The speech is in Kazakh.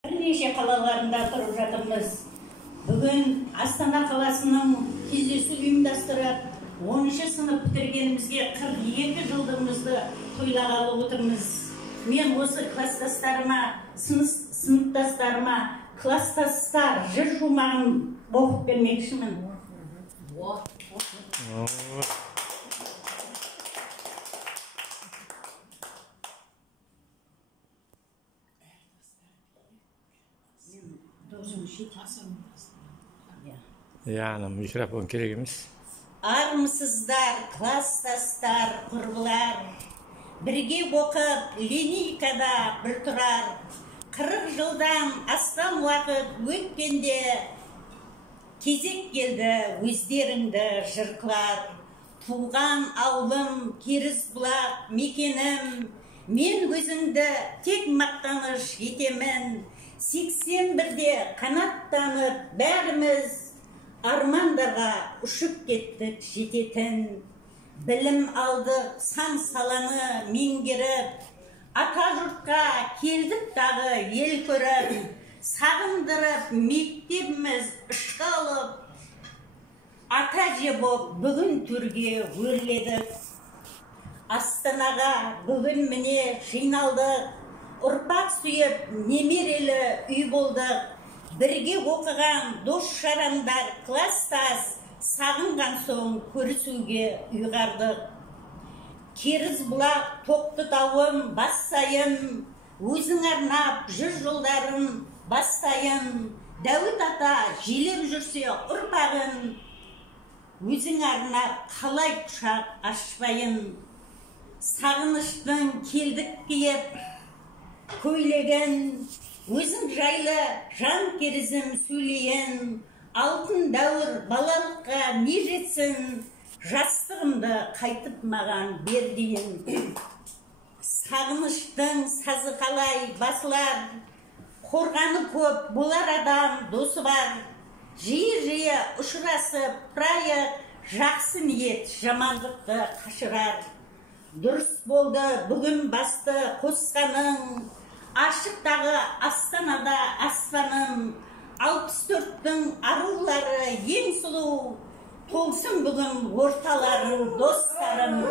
Бірнеше қалаларында тұрып жатырмыз. Бүгін Астана қаласының кездесу ұйымдастырып, 10-шы сынып бітіргенімізге 42 жылдығымызды тойлағалы отырмыз. Мен осы класстастарыма, сыныптастарыма, класстастар жыр жумағын оқып бермекшімін. Mikrofon керек емес. Армысыздар, класстастар, құрбылар, бірге оқып линейкада бір тұрар. 40 жылдан астам уақыт өткенде кезек келді өздеріңді жырқылар. Туған ауылым Керізбұлақ мекенім, мен өзіңді тек мақтаныш етемін. 81-де қанаттанып бәріміз армандарға ұшып кеттік жететін. Білім алдық сан саланы меңгеріп, ата жұртқа келдік дағы ел көріп, сағындырып мектебіміз ішқа алып, ата же боп бүгін төрге өрледік. Астанаға бүгін міне жиналдық, ұрпақ сүйіп немерелі үй болдық. Бірге оқыған дос жарандар класстас, сағынған соң көрісуге ұйғардық. Керізбұлақ тоқты тауым бассайын, өзің арнап жүр жолдарын бастайын. Дәуіт ата желеп жүрсе ұрпағын, өзің арнап қалай құшақ ашпайын. Сағыныштың келдік киіп көйлеген, өзің жайлы жан керізім сөйлейін. Алтын дәуір балалыққа не жетсін, жастығымды қайтып маған бер дейін. Сағыныштың сазы қалай басылар, қорғаны көп болар адам досы бар. Жиі-жиі ұшырасып тұрайық, жақсы ниет жамандықты қашырар. Дұрыс болды бүгін басты қосқаның, ашықтағы Астанада аспаным. 64-тің арулары ең сұлу, толсын бүгін орталары достарым.